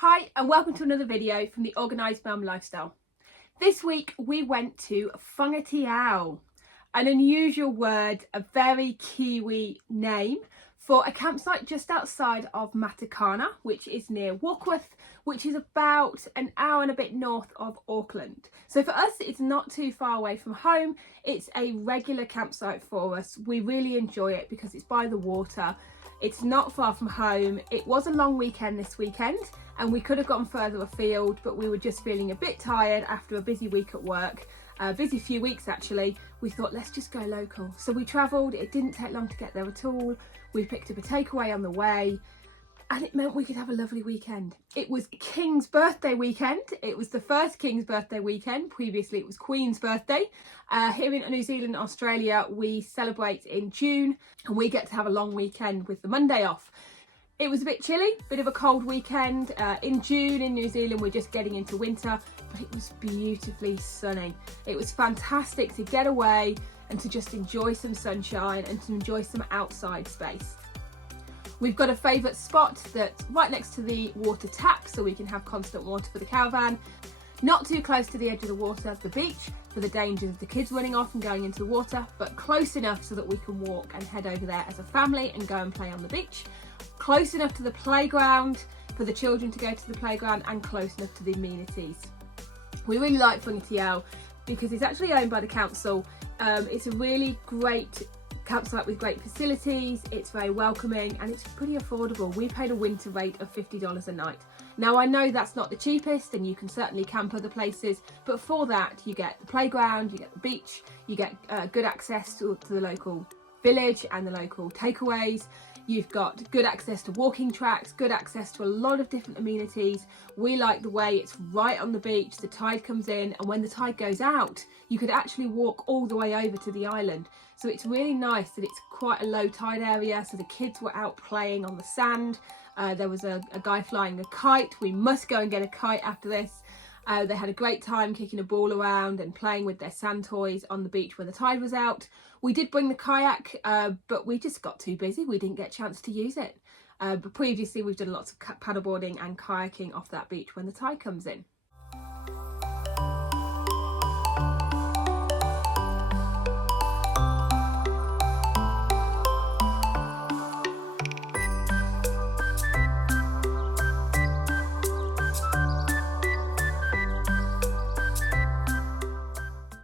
Hi and welcome to another video from the Organised Mum Lifestyle. This week we went to Whangateau, an unusual word, a very Kiwi name for a campsite just outside of Matakana, which is near Warkworth, which is about an hour and a bit north of Auckland. So for us, it's not too far away from home. It's a regular campsite for us. We really enjoy it because it's by the water. It's not far from home. It was a long weekend this weekend and we could have gone further afield, but we were just feeling a bit tired after a busy week at work. Busy few weeks actually. We thought, let's just go local. So we travelled. It didn't take long to get there at all. We picked up a takeaway on the way and it meant we could have a lovely weekend. It was King's birthday weekend. It was the first King's birthday weekend. Previously it was Queen's birthday. Here in New Zealand, Australia, we celebrate in June and we get to have a long weekend with the Monday off. It was a bit chilly, bit of a cold weekend. In June in New Zealand, we're just getting into winter, but it was beautifully sunny. It was fantastic to get away and to just enjoy some sunshine and to enjoy some outside space. We've got a favourite spot that's right next to the water tap, so we can have constant water for the caravan. Not too close to the edge of the water, the beach, for the dangers of the kids running off and going into the water, but close enough so that we can walk and head over there as a family and go and play on the beach. Close enough to the playground for the children to go to the playground and close enough to the amenities. We really like Whangateau because it's actually owned by the council. It's a really great campsite with great facilities. It's very welcoming and it's pretty affordable. We paid a winter rate of $50 a night. Now I know that's not the cheapest and you can certainly camp other places, but for that you get the playground, you get the beach, you get good access to the local village and the local takeaways. You've got good access to walking tracks, good access to a lot of different amenities. We like the way it's right on the beach, the tide comes in, and when the tide goes out, you could actually walk all the way over to the island. So it's really nice that it's quite a low tide area, so the kids were out playing on the sand. There was a guy flying a kite. We must go and get a kite after this. They had a great time kicking a ball around and playing with their sand toys on the beach when the tide was out. We did bring the kayak, but we just got too busy. We didn't get a chance to use it. But previously we've done lots of paddleboarding and kayaking off that beach when the tide comes in.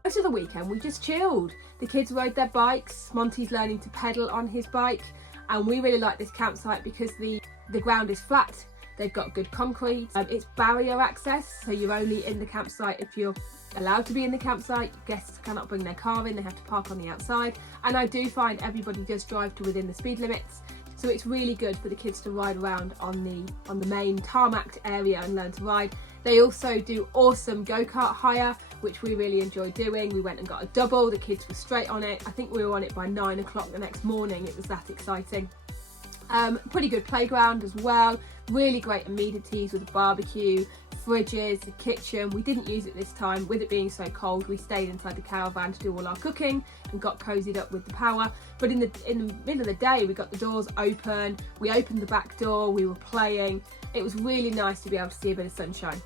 Most of the weekend we just chilled. The kids rode their bikes. Monty's learning to pedal on his bike, and we really like this campsite because the ground is flat. They've got good concrete. It's barrier access, so you're only in the campsite if you're allowed to be in the campsite. Guests cannot bring their car in, they have to park on the outside, and I do find everybody does drive to within the speed limits, so it's really good for the kids to ride around on the main tarmac area and learn to ride. They also do awesome go-kart hire, which we really enjoy doing. We went and got a double, the kids were straight on it. I think we were on it by 9 o'clock the next morning. It was that exciting. Pretty good playground as well. Really great amenities with a barbecue, fridges, a kitchen. We didn't use it this time. With it being so cold, we stayed inside the caravan to do all our cooking and got cozied up with the power. But in the middle of the day, we got the doors open. We opened the back door, we were playing. It was really nice to be able to see a bit of sunshine.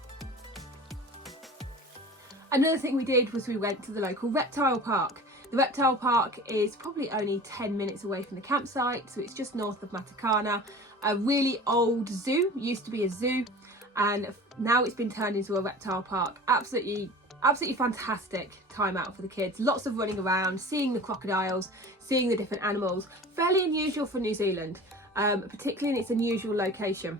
Another thing we did was we went to the local reptile park. The reptile park is probably only 10 minutes away from the campsite, so it's just north of Matakana. A really old zoo, used to be a zoo, and now it's been turned into a reptile park. Absolutely fantastic time out for the kids. Lots of running around, seeing the crocodiles, seeing the different animals. Fairly unusual for New Zealand, particularly in its unusual location.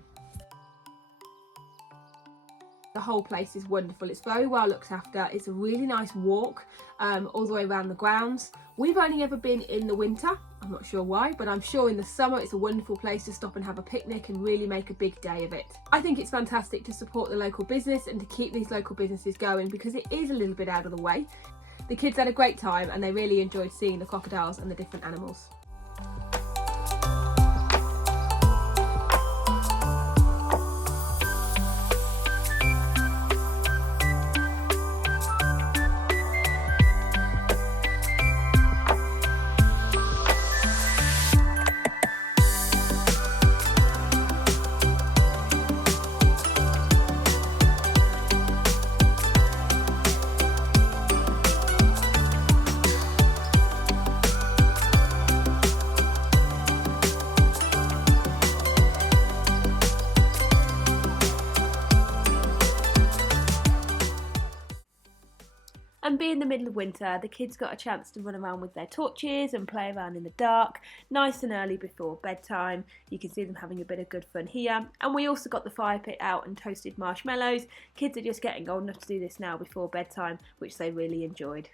The whole place is wonderful. It's very well looked after. It's a really nice walk all the way around the grounds. We've only ever been in the winter. I'm not sure why, but I'm sure in the summer it's a wonderful place to stop and have a picnic and really make a big day of it. I think it's fantastic to support the local business and to keep these local businesses going because it is a little bit out of the way. The kids had a great time and they really enjoyed seeing the crocodiles and the different animals. And being the middle of winter, the kids got a chance to run around with their torches and play around in the dark, nice and early before bedtime. You can see them having a bit of good fun here. And we also got the fire pit out and toasted marshmallows. Kids are just getting old enough to do this now before bedtime, which they really enjoyed.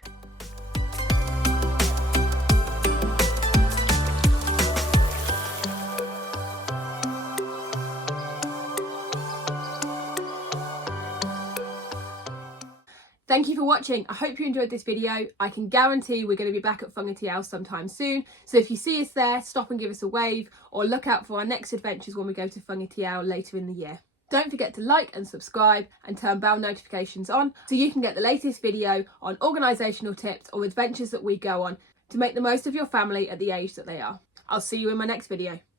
Thank you for watching. I hope you enjoyed this video. I can guarantee we're going to be back at Whangateau sometime soon. So if you see us there, stop and give us a wave, or look out for our next adventures when we go to Whangateau later in the year. Don't forget to like and subscribe and turn bell notifications on so you can get the latest video on organisational tips or adventures that we go on to make the most of your family at the age that they are. I'll see you in my next video.